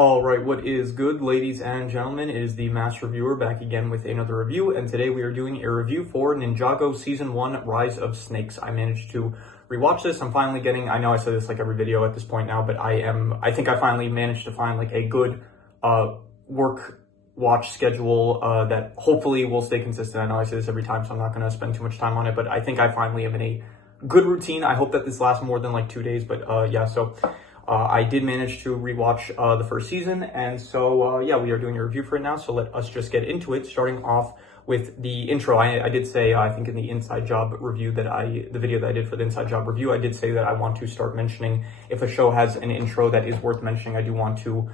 All right, what is good, ladies and gentlemen? It is the Master Reviewer back again with another review, and today we are doing a review for Ninjago Season 1, Rise of Snakes. I managed to rewatch this. I'm finally getting, I know I say this like every video at this point now, but I think I finally managed to find like a good work watch schedule that hopefully will stay consistent. I know I say this every time, so I'm not going to spend too much time on it, but I think I finally am in a good routine. I hope that this lasts more than like 2 days, but yeah, so... I did manage to rewatch the first season, and so yeah, we are doing a review for it now, so let us just get into it, starting off with the intro. I did say, I think in the Inside Job review the video that I did for the Inside Job review, I did say that I want to start mentioning if a show has an intro that is worth mentioning. I do want to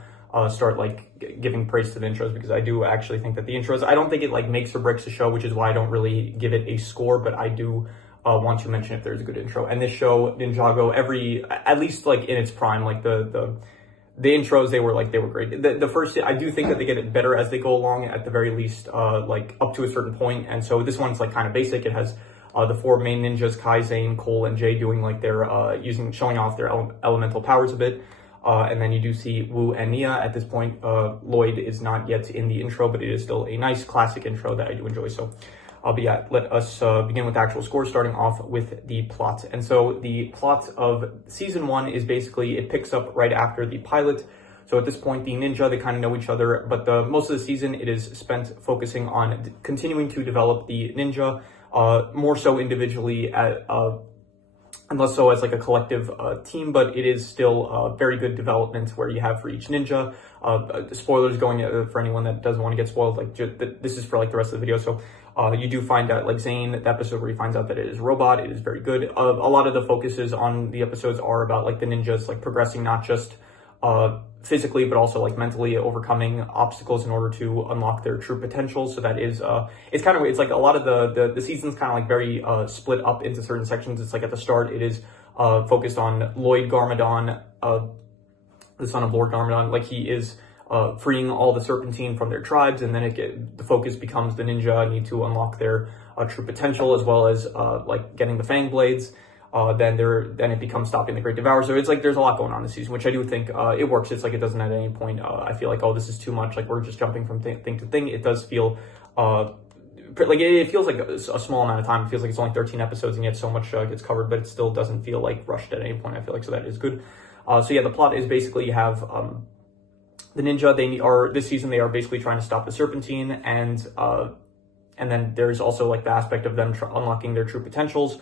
start like giving praise to the intros, because I do actually think that the intros, I don't think it like makes or breaks a show, which is why I don't really give it a score, but I do want to mention if there's a good intro. And this show, Ninjago, at least like in its prime, like the intros, they were great. The first, I do think that they get it better as they go along, at the very least, like up to a certain point. And so this one's like kind of basic. It has the four main ninjas, Kai, Zane, Cole, and Jay, doing like their showing off their elemental powers a bit. And then you do see Wu and Nia at this point. Lloyd is not yet in the intro, but it is still a nice classic intro that I do enjoy. So but yeah, let us begin with the actual score, starting off with the plot. And so the plot of season 1 is basically, it picks up right after the pilot. So at this point, the ninja, they kind of know each other, but most of the season, it is spent focusing on continuing to develop the ninja, more so individually, and less so as like a collective team, but it is still very good development where you have for each ninja. Spoilers going for anyone that doesn't want to get spoiled, like this is for like the rest of the video. So you do find out, like Zane, the episode where he finds out that it is a robot, it is very good. A lot of the focuses on the episodes are about like the ninjas like progressing, not just physically, but also like mentally, overcoming obstacles in order to unlock their true potential. So that is it's like a lot of the season's kind of like very split up into certain sections. It's like at the start, it is focused on Lloyd Garmadon, the son of Lord Garmadon, like he is freeing all the Serpentine from their tribes, and then the focus becomes the ninja need to unlock their true potential, as well as like getting the Fang Blades. Then it becomes stopping the Great Devourer. So it's like there's a lot going on this season, which I do think it works. It's like it doesn't at any point I feel like, oh, this is too much, like we're just jumping from thing to thing. It does feel like it feels like a small amount of time. It feels like it's only 13 episodes and yet so much gets covered, but it still doesn't feel like rushed at any point, I feel like. So that is good. So yeah, the plot is basically you have the ninja, this season they are basically trying to stop the Serpentine, and then there's also like the aspect of them unlocking their true potentials.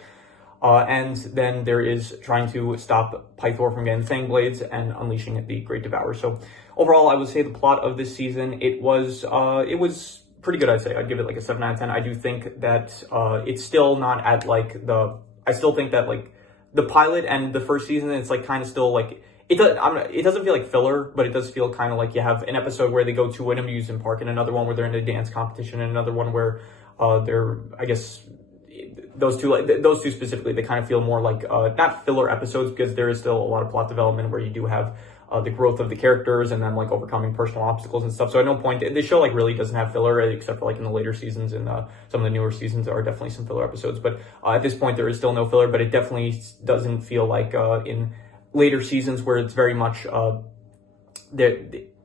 And then there is trying to stop Pythor from getting Fang Blades and unleashing the Great Devourer. So overall, I would say the plot of this season, it was pretty good, I'd say. I'd give it like a 7 out of 10. I do think that it's still not at like I still think that like the pilot and the first season, it's like kind of still like, it doesn't feel like filler, but it does feel kind of like you have an episode where they go to an amusement park, and another one where they're in a dance competition, and another one where they're, I guess, those two specifically, they kind of feel more like not filler episodes, because there is still a lot of plot development where you do have the growth of the characters and then like overcoming personal obstacles and stuff. So at no point, the show like really doesn't have filler, except for like in the later seasons, and some of the newer seasons there are definitely some filler episodes. But at this point, there is still no filler, but it definitely doesn't feel like in later seasons where it's very much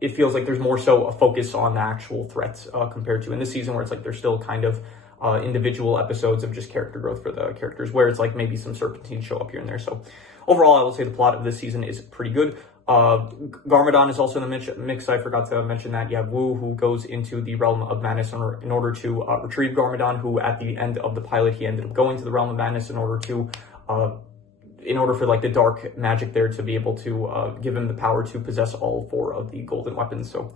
it feels like there's more so a focus on the actual threats compared to in this season, where it's like there's still kind of individual episodes of just character growth for the characters, where it's like maybe some Serpentine show up here and there. So overall, I will say the plot of this season is pretty good. Garmadon is also in the mix. I forgot to mention that. You have Wu, who goes into the Realm of Madness in order to retrieve Garmadon, who at the end of the pilot, he ended up going to the Realm of Madness in order for like the dark magic there to be able to give him the power to possess all 4 of the golden weapons. So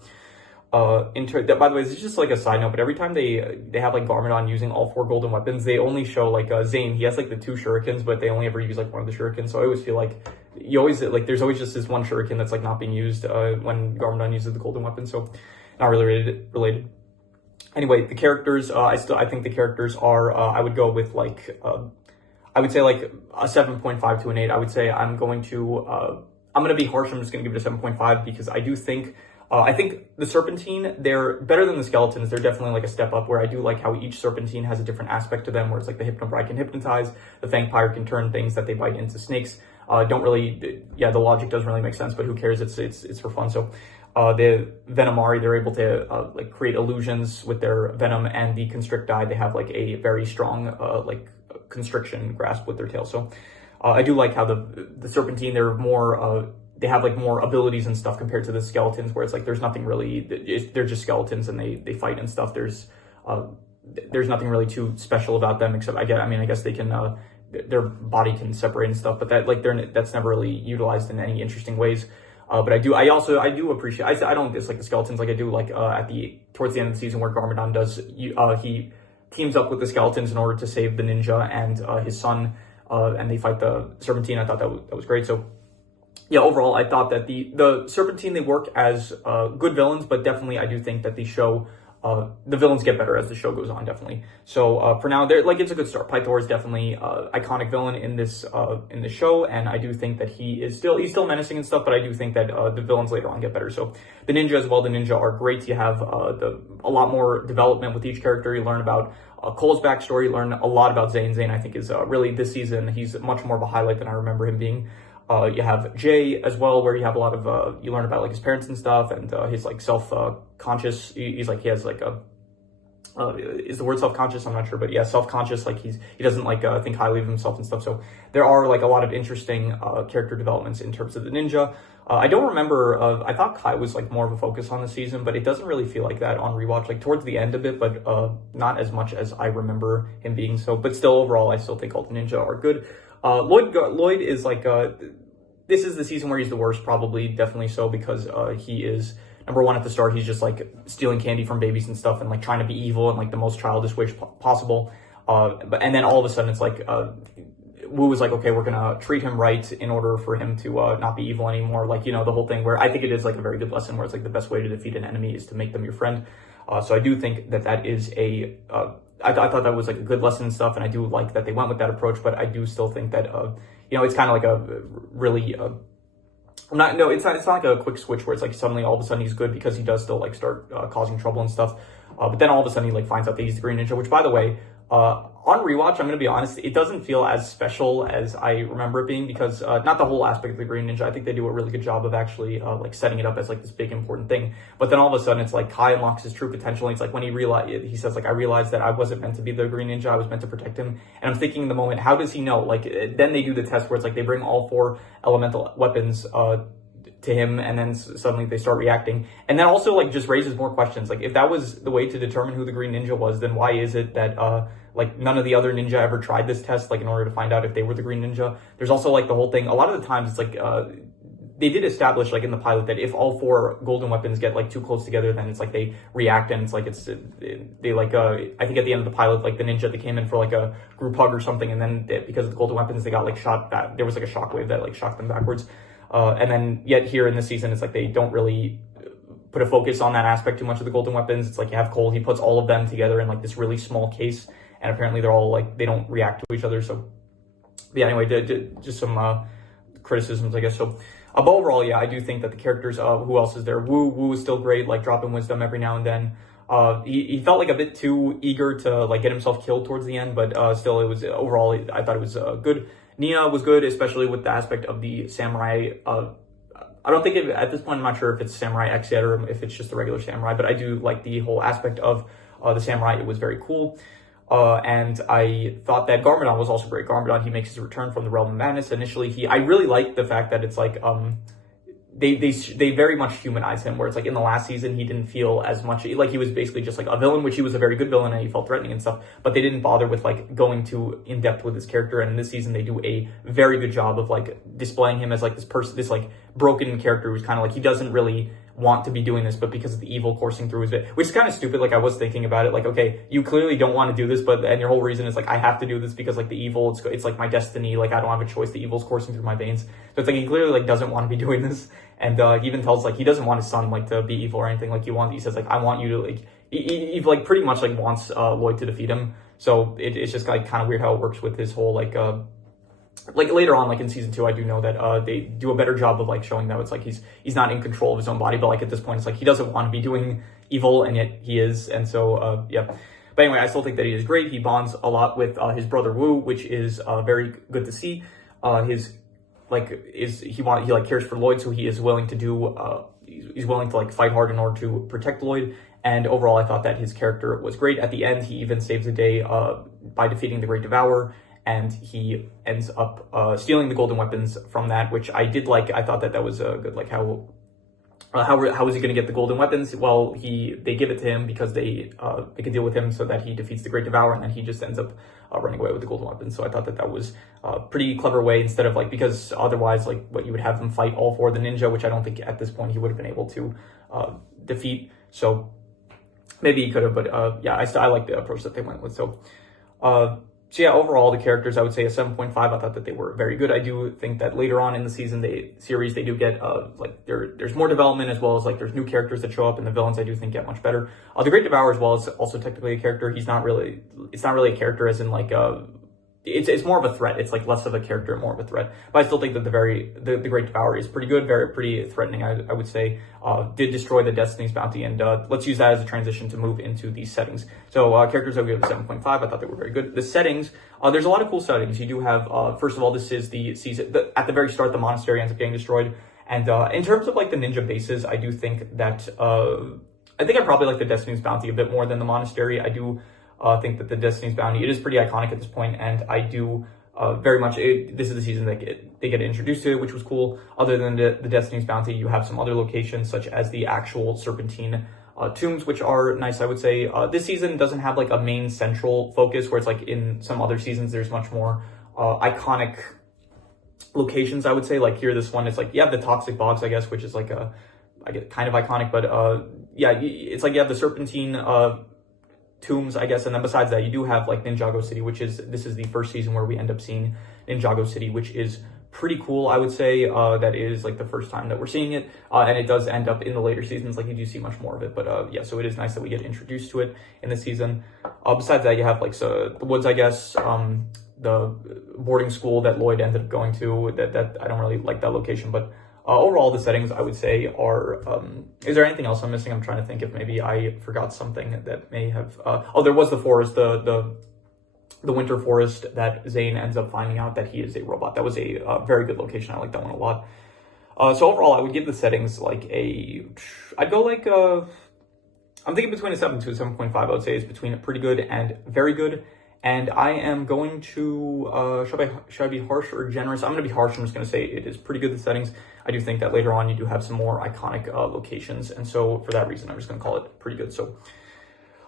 by the way, this is just like a side note, but every time they have like Garmadon using all 4 golden weapons, they only show like Zane, he has like the 2 shurikens, but they only ever use like one of the shurikens. So I always feel like there's always just this one shuriken that's like not being used when Garmadon uses the golden weapon. So not really related. Anyway, the characters, I think the characters are I would go with like I would say like a 7.5 to an 8. I would say I'm going to be harsh. I'm just going to give it a 7.5, because I do think I think the Serpentine, they're better than the Skeletons. They're definitely like a step up, where I do like how each Serpentine has a different aspect to them, where it's like the Hypnobrai can hypnotize, the Fangpyre can turn things that they bite into snakes. Don't really, yeah, the logic doesn't really make sense, but who cares? It's for fun. So the Venomari, they're able to like create illusions with their venom, and the Constricti, they have like a very strong like constriction grasp with their tail. So I do like how the Serpentine, they're more they have like more abilities and stuff compared to the skeletons, where it's like there's nothing really, they're just skeletons and they fight and stuff. There's nothing really too special about them, except I guess they can their body can separate and stuff, but that like that's never really utilized in any interesting ways. But I do appreciate, I don't dislike the skeletons. Like I do like towards the end of the season where Garmadon does, he teams up with the skeletons in order to save the ninja and his son, and they fight the Serpentine. I thought that was great. So yeah, overall, I thought that the Serpentine, they work as good villains, but definitely I do think that the show, the villains get better as the show goes on, definitely. So for now, they're like, it's a good start. Pythor is definitely iconic villain in this show, and I do think that he's still menacing and stuff, but I do think that the villains later on get better. So the ninja as well, the ninja are great. You have a lot more development with each character. You learn about Cole's backstory, you learn a lot about Zane. Zane, I think, is really this season, he's much more of a highlight than I remember him being. You have Jay as well, where you have a lot of, you learn about like his parents and stuff, and his like self-conscious, he's like, he has like is the word self-conscious? I'm not sure, but yeah, self-conscious, like he doesn't like think highly of himself and stuff. So there are like a lot of interesting character developments in terms of the ninja. I don't remember, I thought Kai was like more of a focus on the season, but it doesn't really feel like that on rewatch, like towards the end of it, but not as much as I remember him being. So, but still overall, I still think all the ninja are good. Lloyd is like, this is the season where he's the worst, probably, definitely so, because he is, number one, at the start, he's just like stealing candy from babies and stuff and like trying to be evil in like the most childish way possible. And then all of a sudden it's like, Wu was like, okay, we're gonna treat him right in order for him to not be evil anymore. Like, you know, the whole thing where I think it is like a very good lesson where it's like the best way to defeat an enemy is to make them your friend. So I do think that is I thought that was like a good lesson and stuff, and I do like that they went with that approach, but I do still think that, you know, it's kind of like a really, it's not like a quick switch where it's like suddenly all of a sudden he's good, because he does still like start causing trouble and stuff. But then all of a sudden he like finds out that he's the Green Ninja, which, by the way, on rewatch, I'm going to be honest, it doesn't feel as special as I remember it being, because not the whole aspect of the Green Ninja. I think they do a really good job of actually like setting it up as like this big important thing. But then all of a sudden it's like Kai unlocks his true potential. It's like when he says like, I realized that I wasn't meant to be the Green Ninja, I was meant to protect him. And I'm thinking in the moment, how does he know? Like then they do the test where it's like they bring all 4 elemental weapons to him, and then suddenly they start reacting, and then also like just raises more questions. Like if that was the way to determine who the Green Ninja was, then why is it that like none of the other ninja ever tried this test, like in order to find out if they were the Green Ninja? There's also like the whole thing, a lot of the times it's like they did establish like in the pilot that if all 4 golden weapons get like too close together, then it's like they react, and it's like they like I think at the end of the pilot, like the ninja, they came in for like a group hug or something, and then because of the golden weapons they got like shot, that there was like a shockwave that like shocked them backwards. And then yet here in this season, it's like they don't really put a focus on that aspect too much of the golden weapons. It's like you have Cole, he puts all of them together in like this really small case, and apparently they're all like, they don't react to each other. So yeah, anyway, just some criticisms, I guess. So but overall, yeah, I do think that the characters, who else is there? Wu is still great, like dropping wisdom every now and then. He felt like a bit too eager to like get himself killed towards the end, but still it was overall, I thought it was good. Nia was good, especially with the aspect of the samurai. I don't think at this point, I'm not sure if it's Samurai X yet or if it's just the regular samurai, but I do like the whole aspect of the samurai. It was very cool. And I thought that Garmadon was also great. Garmadon, he makes his return from the Realm of Madness. Initially, I really like the fact that it's like, they very much humanize him, where it's like in the last season he didn't feel as much like he was basically just like a villain, which he was a very good villain and he felt threatening and stuff, but they didn't bother with like going too in depth with his character. And in this season they do a very good job of like displaying him as like this person, this like broken character who's kind of like, he doesn't really want to be doing this, but because of the evil coursing through his bit, which is kind of stupid. Like I was thinking about it, like, okay, you clearly don't want to do this, and your whole reason is like, I have to do this because like the evil, it's like my destiny, like I don't have a choice, the evil's coursing through my veins. So it's like he clearly like doesn't want to be doing this, and he even tells like he doesn't want his son like to be evil or anything. Like he says like, I want you to like, he like pretty much like wants Lloyd to defeat him. So it's just like kind of weird how it works with his whole like later on, like in season 2, I do know that they do a better job of like showing that it's like he's not in control of his own body, but like at this point it's like he doesn't want to be doing evil, and yet he is. And so yeah, but anyway, I still think that he is great. He bonds a lot with his brother Wu, which is very good to see. His like he like cares for Lloyd, so he is willing to do he's willing to like fight hard in order to protect Lloyd. And overall, I thought that his character was great. At the end, he even saves the day by defeating the Great Devourer, and he ends up stealing the golden weapons from that, which I did like. I thought that was good. Like how is he going to get the golden weapons? Well, they give it to him because they can deal with him so that he defeats the Great Devourer, and then he just ends up running away with the golden weapons. So I thought that was a pretty clever way, instead of like, because otherwise, like, what you would have them fight all for the ninja, which I don't think at this point he would have been able to defeat. So maybe he could have, but yeah, I like the approach that they went with. So yeah, overall, the characters, I would say a 7.5. I thought that they were very good. I do think that later on in the series, they do get, like, there's more development, as well as, like, there's new characters that show up, and the villains, I do think, get much better. The Great Devourer, as well, is also technically a character. It's not really a character as in, like, it's more of a threat. It's like less of a character, more of a threat. But I still think that the Great Devourer is pretty good, pretty threatening, I would say. Did destroy the Destiny's Bounty, and let's use that as a transition to move into these settings. So characters, I would give a 7.5. I thought they were very good. The settings, there's a lot of cool settings. You do have, first of all, this is the season, at the very start, the monastery ends up getting destroyed. And in terms of like the ninja bases, I do think that, I think I probably like the Destiny's Bounty a bit more than the monastery. I do think that the Destiny's Bounty, it is pretty iconic at this point, and I do very much, this is the season that they get introduced to it, which was cool. Other than the Destiny's Bounty, you have some other locations, such as the actual Serpentine tombs, which are nice, I would say. This season doesn't have like a main central focus, where it's like in some other seasons, there's much more iconic locations, I would say. Like here, this one, it's like, you have the Toxic Bogs, I guess, which is like kind of iconic, but yeah, it's like you have the Serpentine tombs, I guess, and then besides that, you do have like Ninjago City, this is the first season where we end up seeing Ninjago City, which is pretty cool, I would say. That is like the first time that we're seeing it, and it does end up in the later seasons, like you do see much more of it, but yeah, so it is nice that we get introduced to it in this season. Besides that, you have like the woods, I guess, the boarding school that Lloyd ended up going to, that I don't really like that location, but overall, the settings, I would say, are, is there anything else I'm missing? I'm trying to think if maybe I forgot something that may have, there was the forest, the winter forest that Zane ends up finding out that he is a robot. That was a very good location. I like that one a lot. So overall, I would give the settings like I'd go like, I'm thinking between a 7 to a 7.5, I would say, is between pretty good and very good. And I am going to, should I be harsh or generous? I'm going to be harsh. I'm just going to say it is pretty good, the settings. I do think that later on you do have some more iconic locations. And so for that reason, I'm just going to call it pretty good. So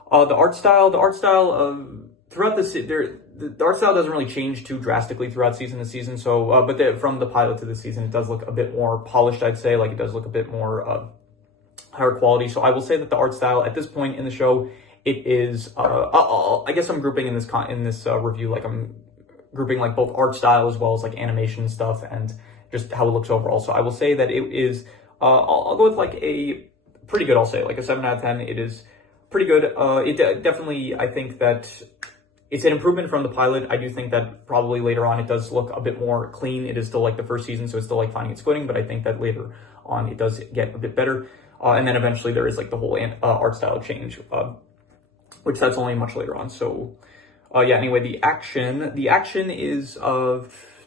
the art style throughout the art style doesn't really change too drastically throughout season to season. So, but from the pilot to the season, it does look a bit more polished, I'd say. Like it does look a bit more higher quality. So I will say that the art style at this point in the show, it is, I guess I'm grouping in this review, like I'm grouping like both art style as well as like animation stuff and just how it looks overall. So I will say that it is, I'll go with like a pretty good, I'll say like a 7 out of 10. It is pretty good. Definitely, I think that it's an improvement from the pilot. I do think that probably later on it does look a bit more clean. It is still like the first season, so it's still like finding its footing, but I think that later on it does get a bit better. And then eventually there is like the whole art style change, which that's only much later on. So, yeah, anyway, the action is,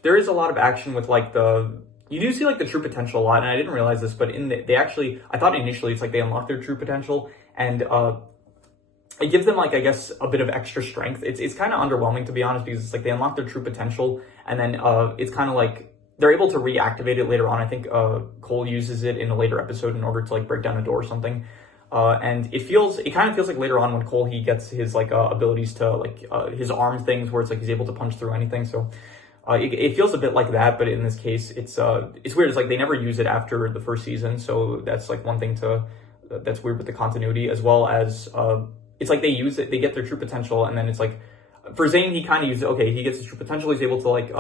there is a lot of action with like you do see like the true potential a lot, and I didn't realize this, but I thought initially it's like they unlock their true potential, and it gives them like, I guess, a bit of extra strength. It's kind of underwhelming, to be honest, because it's like they unlock their true potential, and then it's kind of like they're able to reactivate it later on. I think Cole uses it in a later episode in order to like break down a door or something. And it kind of feels like later on when Cole, he gets his like abilities to like his arm things, where it's like he's able to punch through anything. So it feels a bit like that, but in this case, it's weird. It's like they never use it after the first season, so that's like one thing that's weird with the continuity, as well as it's like they use it, they get their true potential, and then it's like for Zane, he kind of uses it. Okay, he gets his true potential. He's able to like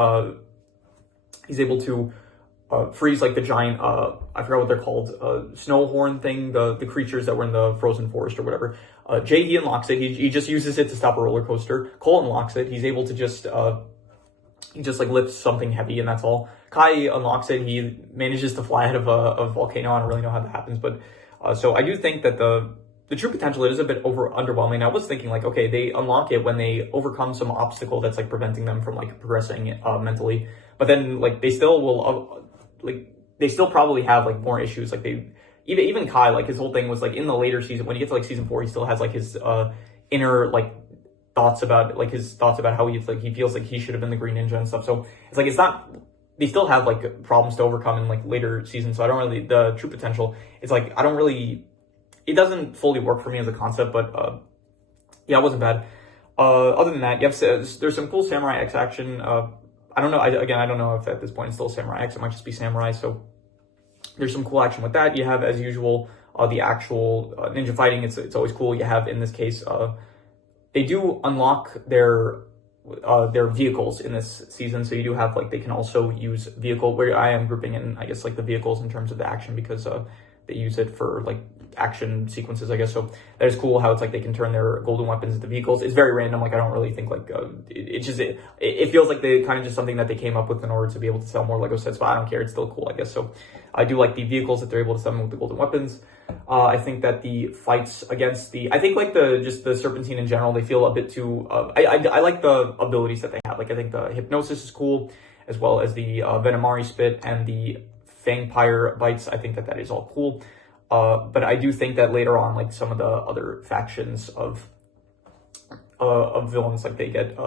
freeze like the giant, I forgot what they're called, snow horn thing, the creatures that were in the frozen forest or whatever. Jay, he unlocks it. He just uses it to stop a roller coaster. Cole unlocks it. He's able to just, he just like lifts something heavy, and that's all. Kai unlocks it. He manages to fly out of a volcano. I don't really know how that happens, but, so I do think that the true potential, it is a bit underwhelming. I was thinking like, okay, they unlock it when they overcome some obstacle that's like preventing them from like progressing mentally. but then like they still will they still probably have like more issues. Like they even Kai, like his whole thing was like in the later season, when he gets to like season 4, he still has like his inner like thoughts about how he feels like he should have been the Green Ninja and stuff. So it's like they still have like problems to overcome in like later seasons. So I don't really, the true potential, it's like it doesn't fully work for me as a concept, but yeah, it wasn't bad. Other than that, there's some cool Samurai X action. I don't know. I don't know if at this point it's still Samurai X. It might just be Samurai. So there's some cool action with that. You have, as usual, the actual ninja fighting. It's always cool. You have, in this case, they do unlock their vehicles in this season. So you do have like, they can also use vehicle, where I am grouping in, I guess, like the vehicles in terms of the action, because they use it for like action sequences, I guess. So that is cool how it's like they can turn their golden weapons into vehicles. It's very random. Like I don't really think like it feels like they kind of just something that they came up with in order to be able to sell more Lego sets, but I don't care. It's still cool, I guess. So I do like the vehicles that they're able to summon with the golden weapons. I think that the fights against I think like the Serpentine in general, they feel a bit too, I like the abilities that they have. Like I think the Hypnosis is cool, as well as the Venomari Spit and the Fangpire Bites. I think that is all cool. But I do think that later on, like some of the other factions of villains, like they get,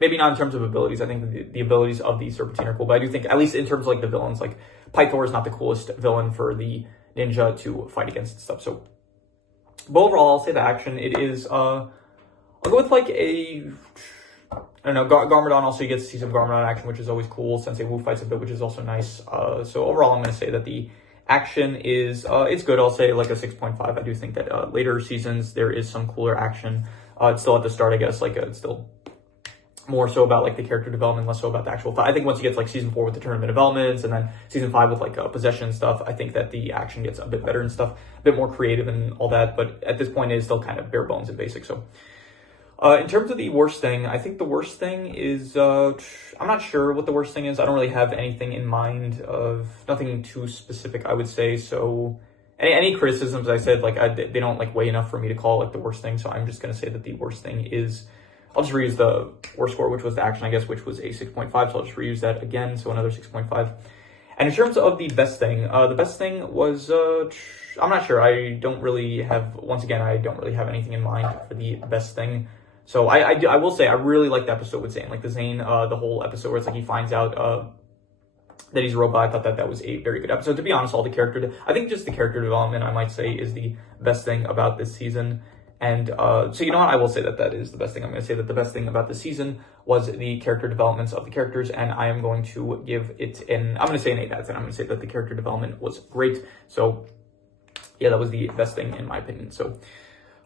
maybe not in terms of abilities. I think the abilities of the Serpentine are cool, but I do think, at least in terms of like the villains, like Pythor is not the coolest villain for the ninja to fight against and stuff. So, but overall, I'll say the action, it is, I'll go with like I don't know, Garmadon. Also, you get to see some Garmadon action, which is always cool. Sensei Wu fights a bit, which is also nice. So overall, I'm going to say that the action is, it's good. I'll say like a 6.5. I do think that later seasons, there is some cooler action. It's still at the start, I guess, like it's still more so about like the character development, less so about the actual fight. I think once you get to like season 4 with the tournament developments, and then season 5 with like possession stuff, I think that the action gets a bit better and stuff, a bit more creative and all that. But at this point, it is still kind of bare bones and basic. So in terms of the worst thing, I think the worst thing is, I'm not sure what the worst thing is. I don't really have anything in mind, of nothing too specific, I would say. So any criticisms, I said, like they don't like weigh enough for me to call like the worst thing. So I'm just going to say that the worst thing is, I'll just reuse the worst score, which was the action, I guess, which was a 6.5. So I'll just reuse that again. So another 6.5. And in terms of the best thing was, I'm not sure. I don't really have anything in mind for the best thing. So I will say I really liked the episode with Zane, like the Zane, the whole episode where it's like he finds out that he's a robot. I thought that was a very good episode. To be honest, I think just the character development, I might say, is the best thing about this season. And so you know what, I will say that is the best thing. I'm going to say that the best thing about the season was the character developments of the characters, and I am going to give it I'm going to say an 8 out of 10. I'm going to say that the character development was great. So yeah, that was the best thing in my opinion. So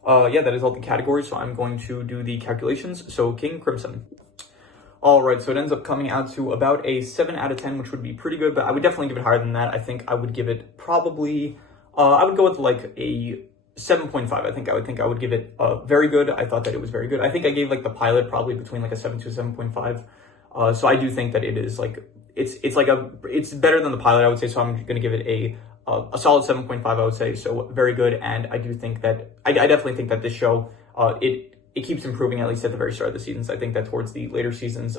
yeah, that is all the categories. So I'm going to do the calculations. So King Crimson. All right, so it ends up coming out to about a 7 out of 10, which would be pretty good, but I would definitely give it higher than that. I think I would give it probably, I would go with like a 7.5. I would give it very good. I thought that it was very good. I think I gave like the pilot probably between like a 7 to a 7.5. So I do think that it is like, it's better than the pilot, I would say. So I'm going to give it a solid 7.5, I would say. So very good. And I do think that, I definitely think that this show, it keeps improving, at least at the very start of the seasons. I think that towards the later seasons,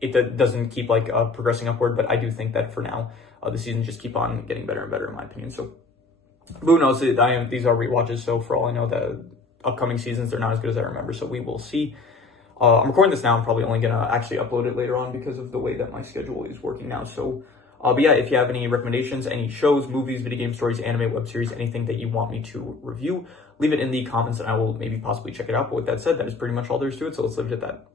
it doesn't keep like progressing upward, but I do think that for now, the seasons just keep on getting better and better in my opinion. So who knows? These are rewatches, so for all I know, the upcoming seasons, they're not as good as I remember, so we will see. I'm recording this now. I'm probably only going to actually upload it later on because of the way that my schedule is working now. So, but yeah, if you have any recommendations, any shows, movies, video game stories, anime, web series, anything that you want me to review, leave it in the comments and I will maybe possibly check it out. But with that said, that is pretty much all there is to it, so let's leave it at that.